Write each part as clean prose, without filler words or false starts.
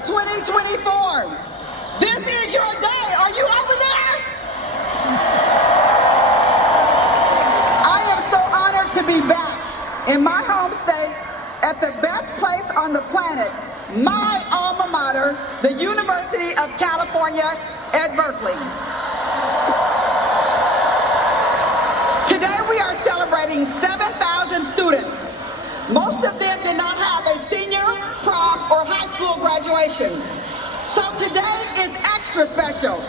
of 2024. This is your day. Are you over there? I am so honored to be back in my home state at the best place on the planet, my alma mater, the University of California at Berkeley. Today we are celebrating 7,000 students. Most of them did not have a senior, prom, or high school graduation. So today is extra special.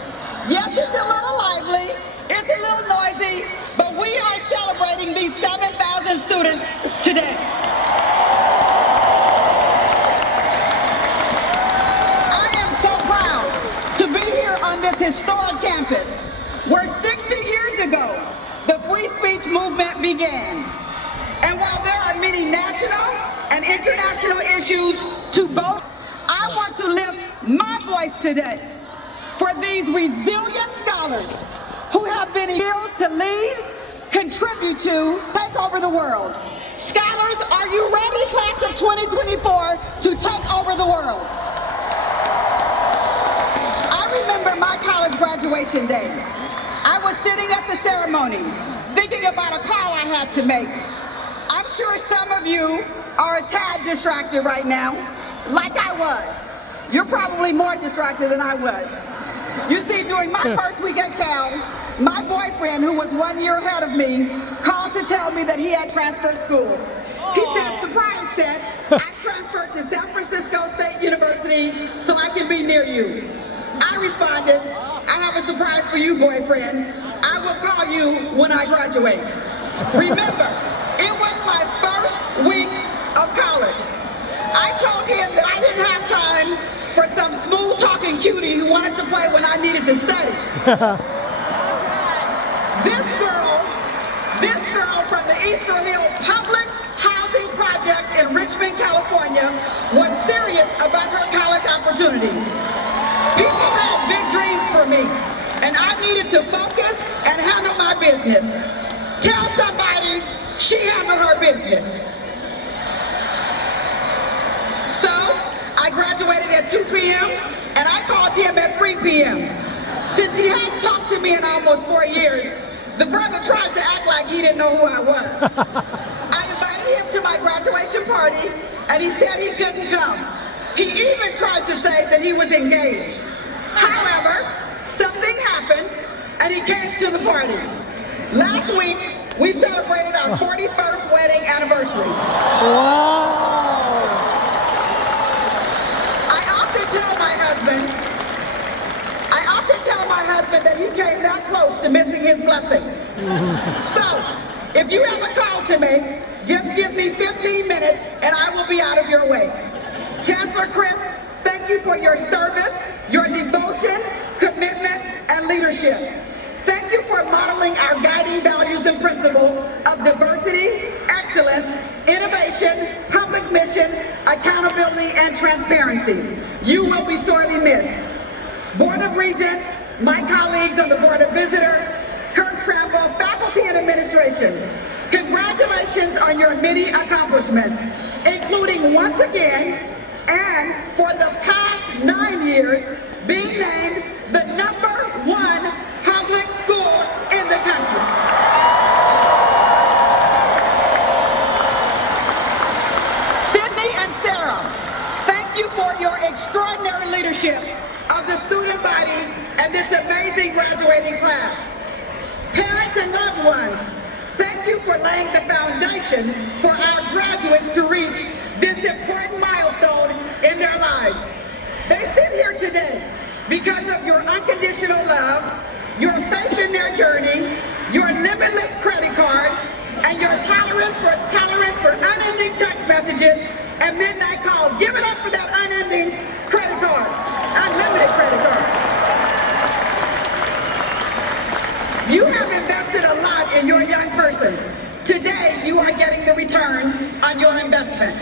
Yes, it's a little lively, it's a little noisy, but we are celebrating these 7,000 students today. I am so proud to be here on this historic campus where 60 years ago, the free speech movement began. And while there are many national and international issues to vote, I want to lift my voice today for these resilient scholars who have been skills to lead, contribute to, take over the world. Scholars, are you ready, class of 2024, to take over the world? I remember my college graduation day. I was sitting at the ceremony, thinking about a call I had to make. I'm sure some of you are a tad distracted right now, like I was. You're probably more distracted than I was. You see, during my first week at Cal, my boyfriend, who was 1 year ahead of me, called to tell me that he had transferred schools. He said, surprise, Cynt, I transferred to San Francisco State University so I can be near you. I responded, I have a surprise for you, boyfriend. I will call you when I graduate. Remember, it was my first week of college. I told him that I didn't have time for some smooth-talking cutie who wanted to play when I needed to study. This girl from the Eastern Hill Public Housing Projects in Richmond, California, was serious about her college opportunity. People had big dreams for me, and I needed to focus and handle my business. Tell somebody she handled her business. So, I graduated at 2 p.m. and I called him at 3 p.m. Since he hadn't talked to me in almost 4 years, the brother tried to act like he didn't know who I was. I invited him to my graduation party and he said he couldn't come. He even tried to say that he was engaged. However, something happened and he came to the party. Last week, we celebrated our 41st wedding anniversary. Wow! I often tell my husband that he came that close to missing his blessing. So, if you have a call to make, just give me 15 minutes and I will be out of your way. Chancellor Chris, thank you for your service, your devotion, commitment, and leadership. Thank you for modeling our guiding values and principles of diversity, excellence, innovation, public mission, accountability, and transparency. You will be sorely missed. Board of Regents, my colleagues on the Board of Visitors, Kirk Tramble, faculty and administration, congratulations on your many accomplishments, including once again, and for the past 9 years, being named the #1 public school in the country. Sydney and Sarah, thank you for your extraordinary leadership of the student body and this amazing graduating class. Parents and loved ones, thank you for laying the foundation for our graduates to reach this important milestone in their lives. They sit here today because of your unconditional love, your faith in their journey, your limitless credit card, and your tolerance for unending text messages and midnight calls. Give it up for that unending credit card, unlimited credit card. You have invested a lot in your young person. Today, you are getting the return on your investment.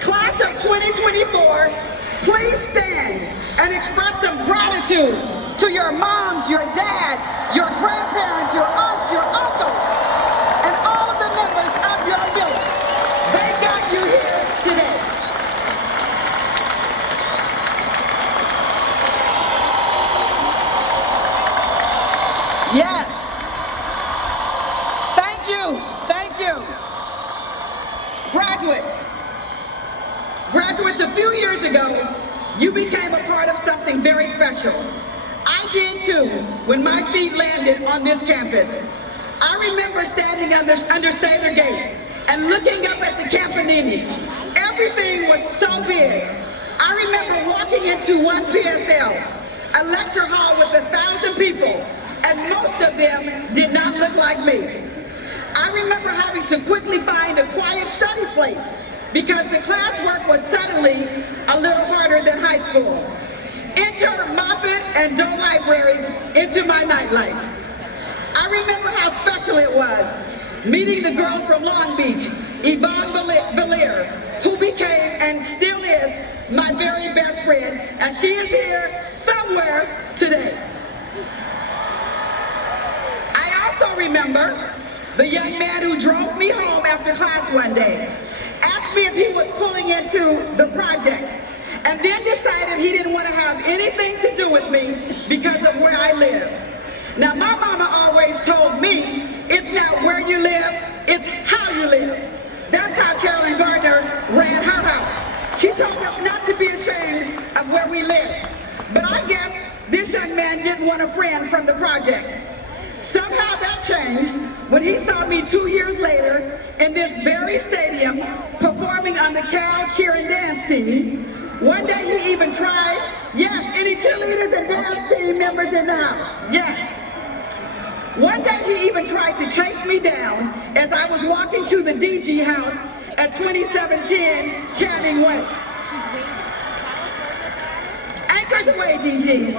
Class of 2024, please stand and express some gratitude to your moms, your dads, your grandparents, your aunts, your uncles, and all of the members of your village. They got you here today. Graduates, a few years ago, you became a part of something very special. I did too, when my feet landed on this campus. I remember standing under Sather Gate and looking up at the Campanini. Everything was so big. I remember walking into one PSL, a lecture hall with 1,000 people, and most of them did not look like me. I remember having to quickly find a quiet study place because the classwork was suddenly a little harder than high school. Enter Moffitt and Doe libraries into my nightlife. I remember how special it was meeting the girl from Long Beach, Yvonne Belair, who became and still is my very best friend, and she is here somewhere today. I also remember the young man who drove me home after class one day, asked me if he was pulling into the projects, and then decided he didn't want to have anything to do with me because of where I lived. Now, my mama always told me, it's not where you live, it's how you live. That's how Carolyn Gardner ran her house. She told us not to be ashamed of where we live. But I guess this young man didn't want a friend from the projects. Somehow that changed when he saw me 2 years later in this very stadium performing on the Cal cheer and dance team. One day he even tried, yes, any cheerleaders and dance team members in the house, yes. One day he even tried to chase me down as I was walking to the DG house at 2710 Channing Way. Anchors away, DGs.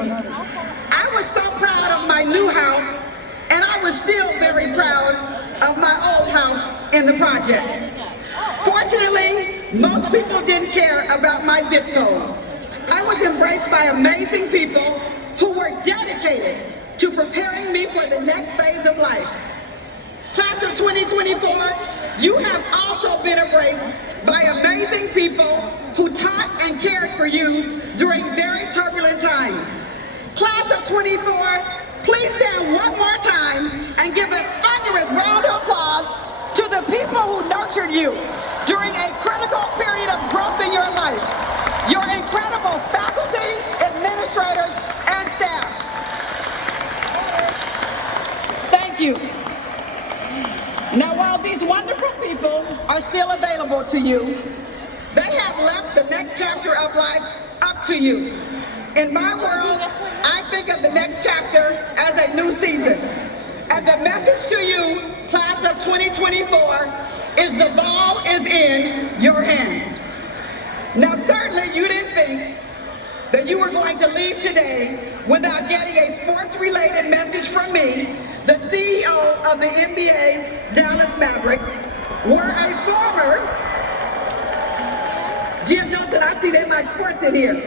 I was so proud of my new house, and I was still very proud of my old house in the projects. Fortunately, most people didn't care about my zip code. I was embraced by amazing people who were dedicated to preparing me for the next phase of life. Class of 2024, you have also been embraced by amazing people who taught and cared for you during very turbulent times. Class of 24, please stand one more time and give a thunderous round of applause to the people who nurtured you during a critical period of growth in your life. Your incredible faculty, administrators, and staff. Thank you. Now, while these wonderful people are still available to you, they have left the next chapter of life up to you. In my world, I think of the next chapter as a new season. And the message to you, class of 2024, is the ball is in your hands. Now, certainly you didn't think that you were going to leave today without getting a sports-related message from me, the CEO of the NBA's Dallas Mavericks, were a former, Jim Johnson, I see they like sports in here,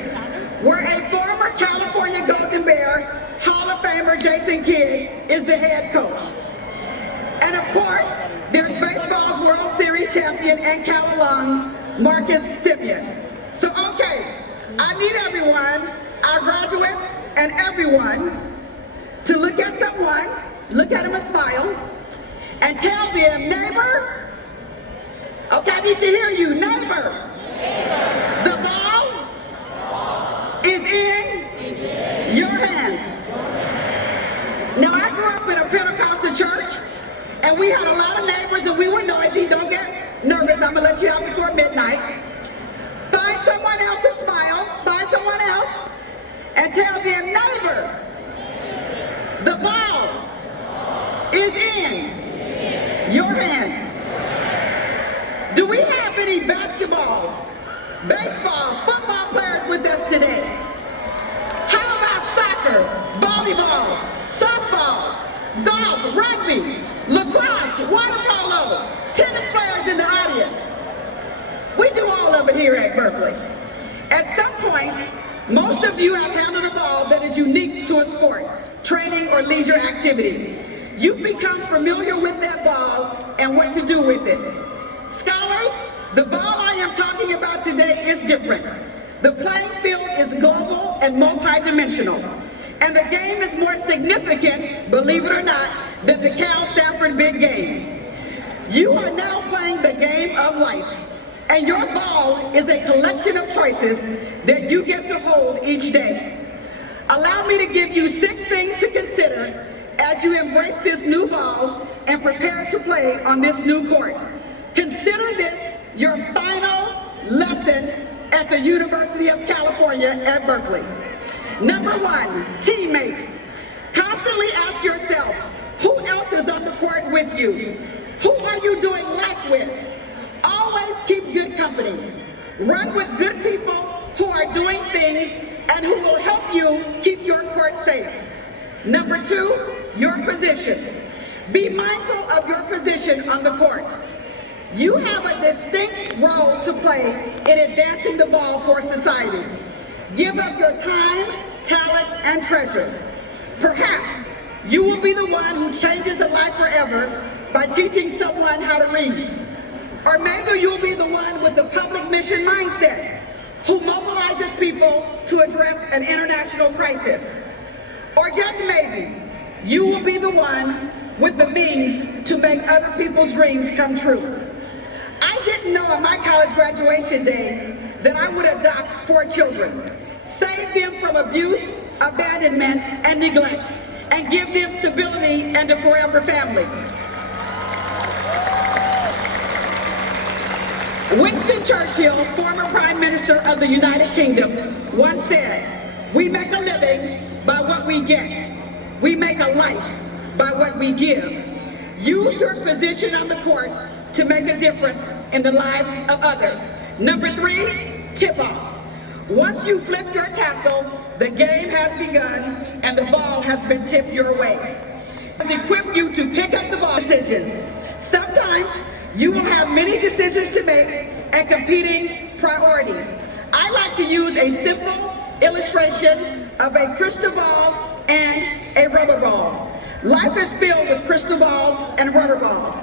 were a former California Golden Bear, Hall of Famer Jason Kidd is the head coach. And of course, there's baseball's World Series champion and Cal alum, Marcus Simeon. So, okay, I need everyone, our graduates and everyone, to look at someone, look at them and smile, and tell them, neighbor, okay, I need to hear you, neighbor, the ball is in your hands. Now, I grew up in a Pentecostal church, and we had a lot of neighbors, and we were noisy. Don't get nervous, I'm gonna let you out before midnight. Find someone else and smile, find someone else, and tell them, neighbor, the ball is in your hands. Do we have any basketball, baseball, football players with us today? How about soccer, volleyball, softball, golf, rugby, lacrosse, water polo, tennis players in the audience? We do all of it here at Berkeley. At some point, most of you have handled a ball that is unique to a sport, training, or leisure activity. You've become familiar with that ball and what to do with it. Scholars, the ball I am talking about today is different. The playing field is global and multi-dimensional, and the game is more significant, believe it or not, than the Cal-Stanford big game. You are now playing the game of life. And your ball is a collection of choices that you get to hold each day. Allow me to give you 6 things to consider as you embrace this new ball and prepare to play on this new court. Consider this your final lesson at the University of California at Berkeley. Number 1, teammates. Constantly ask yourself, who else is on the court with you? Who are you doing life with? Always keep good company. Run with good people who are doing things and who will help you keep your court safe. Number 2, your position. Be mindful of your position on the court. You have a distinct role to play in advancing the ball for society. Give up your time, talent, and treasure. Perhaps you will be the one who changes a life forever by teaching someone how to read. Or maybe you'll be the one with the public mission mindset who mobilizes people to address an international crisis. Or just maybe, you will be the one with the means to make other people's dreams come true. I didn't know on my college graduation day that I would adopt 4 children, save them from abuse, abandonment, and neglect, and give them stability and a forever family. Winston Churchill, former Prime Minister of the United Kingdom, once said, "We make a living by what we get. We make a life by what we give." Use your position on the court to make a difference in the lives of others. Number 3, tip-off. Once you flip your tassel, the game has begun and the ball has been tipped your way. It equips you to pick up the ball. Decisions. Sometimes you will have many decisions to make and competing priorities. I like to use a simple illustration of a crystal ball and a rubber ball. Life is filled with crystal balls and rubber balls.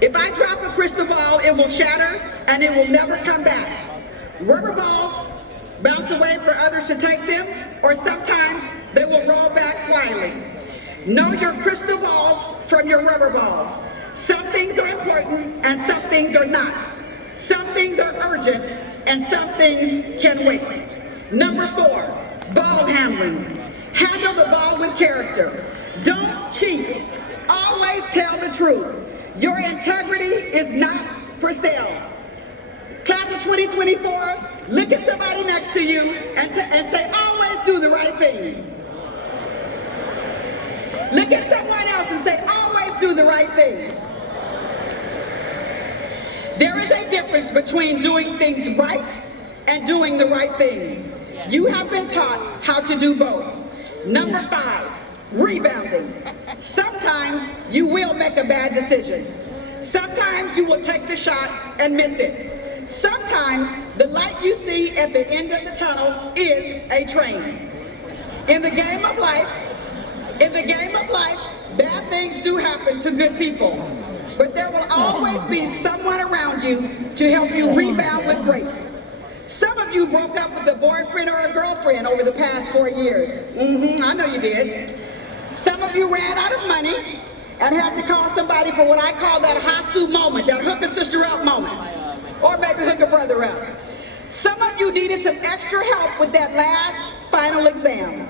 If I drop a crystal ball, it will shatter and it will never come back. Rubber balls bounce away for others to take them, or sometimes they will roll back quietly. Know your crystal balls from your rubber balls. Some things are important and some things are not. Some things are urgent and some things can wait. Number 4, ball handling. Handle the ball with character. Don't cheat. Always tell the truth. Your integrity is not for sale. Class of 2024, look at somebody next to you and say, always do the right thing. Look at someone else and say, always do the right thing. There is a difference between doing things right and doing the right thing. You have been taught how to do both. Number 5, rebounding. Sometimes you will make a bad decision. Sometimes you will take the shot and miss it. Sometimes the light you see at the end of the tunnel is a train. In the game of life, bad things do happen to good people. But there will always be someone around you to help you rebound with grace. Some of you broke up with a boyfriend or a girlfriend over the past 4 years. I know you did. Some of you ran out of money and had to call somebody for what I call that Hasu moment, that hook a sister up moment, or maybe hook a brother up. Some of you needed some extra help with that last final exam.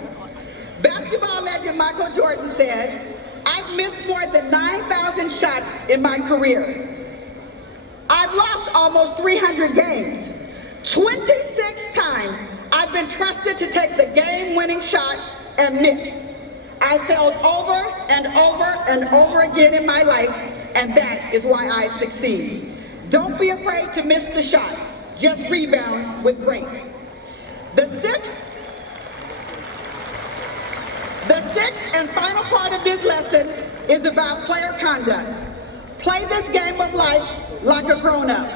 Basketball legend Michael Jordan said, "I've missed more than 9,000 shots in my career. I've lost almost 300 games. 26 times I've been trusted to take the game-winning shot and missed. I failed over and over and over again in my life, and that is why I succeed." Don't be afraid to miss the shot. Just rebound with grace. The sixth and final part of this lesson is about player conduct. Play this game of life like a grown-up.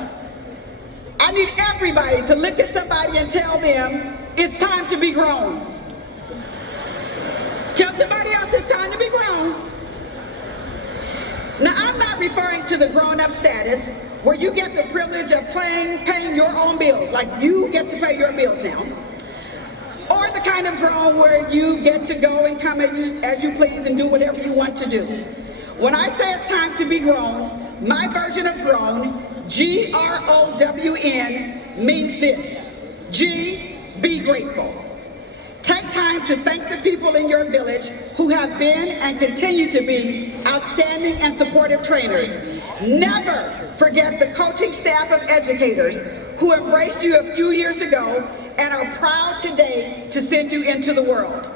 I need everybody to look at somebody and tell them, it's time to be grown. Tell somebody else it's time to be grown. Now, I'm not referring to the grown-up status where you get the privilege of paying your own bills, like you get to pay your bills now. Or the kind of grown where you get to go and come as you please and do whatever you want to do. When I say it's time to be grown, my version of grown GROWN means this. G, be grateful. Take time to thank the people in your village who have been and continue to be outstanding and supportive trainers. Never forget the coaching staff of educators who embraced you a few years ago and are proud today to send you into the world.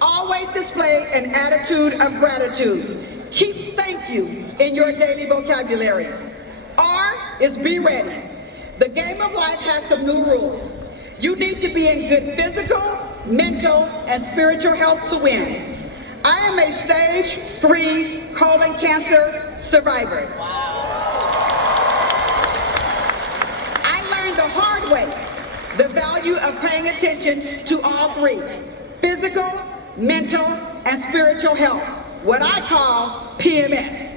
Always display an attitude of gratitude. Keep thank you in your daily vocabulary. R is be ready. The game of life has some new rules. You need to be in good physical, mental, and spiritual health to win. I am a stage 3 colon cancer survivor. I learned the hard way the value of paying attention to all 3, physical, mental, and spiritual health, what I call PMS.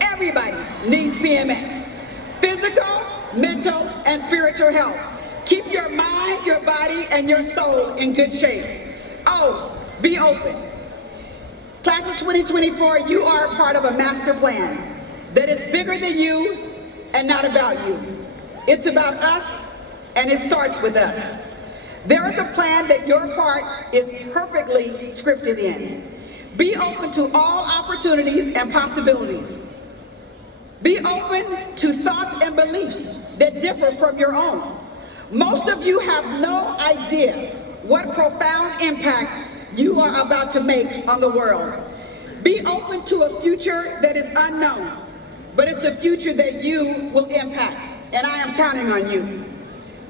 Everybody needs PMS. Physical, mental, and spiritual health. Keep your mind, your body, and your soul in good shape. Oh, be open. Class of 2024, you are a part of a master plan that is bigger than you and not about you. It's about us, and it starts with us. There is a plan that your part is perfectly scripted in. Be open to all opportunities and possibilities. Be open to thoughts and beliefs that differ from your own. Most of you have no idea what profound impact you are about to make on the world. Be open to a future that is unknown, but it's a future that you will impact, and I am counting on you.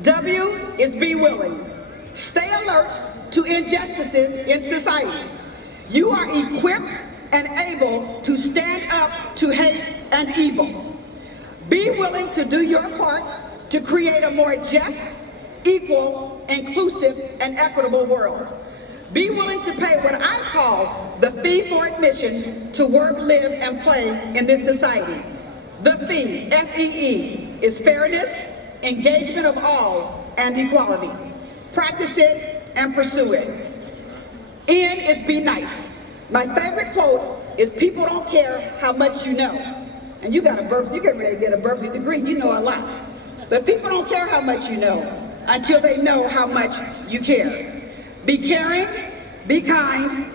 W is be willing. Stay alert to injustices in society. You are equipped and able to stand up to hate and evil. Be willing to do your part to create a more just, equal, inclusive, and equitable world. Be willing to pay what I call the fee for admission to work, live, and play in this society. The fee, F-E-E, is fairness, engagement of all, and equality. Practice it and pursue it. N is be nice. My favorite quote is people don't care how much you know. And you get ready to get a Berkeley degree, you know a lot. But people don't care how much you know until they know how much you care. Be caring, be kind,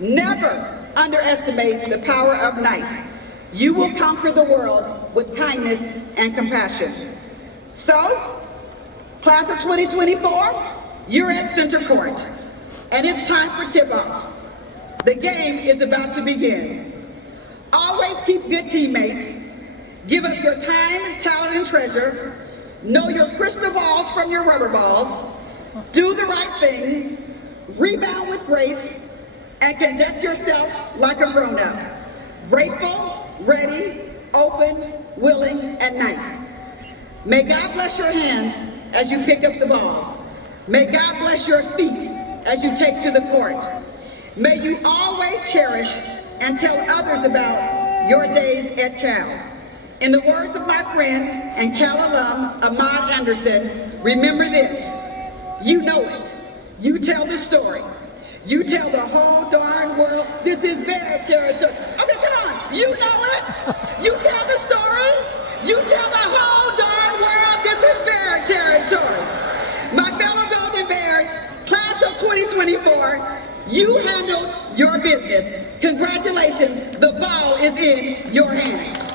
never underestimate the power of nice. You will conquer the world with kindness and compassion. So, class of 2024, you're at center court, and it's time for tip-off. The game is about to begin. Always keep good teammates. Give up your time, talent, and treasure. Know your crystal balls from your rubber balls. Do the right thing. Rebound with grace. And conduct yourself like a grown-up. Grateful, ready, open, willing, and nice. May God bless your hands as you pick up the ball. May God bless your feet as you take to the court. May you always cherish and tell others about your days at Cal. In the words of my friend and Cal alum, Ahmad Anderson, remember this: you know it. You tell the story. You tell the whole darn world this is Bear territory. Okay, come on. You know it. You tell the story. You tell the whole darn world this is Bear territory. My fellow Golden Bears, class of 2024, you handled your business. Congratulations, the ball is in your hands.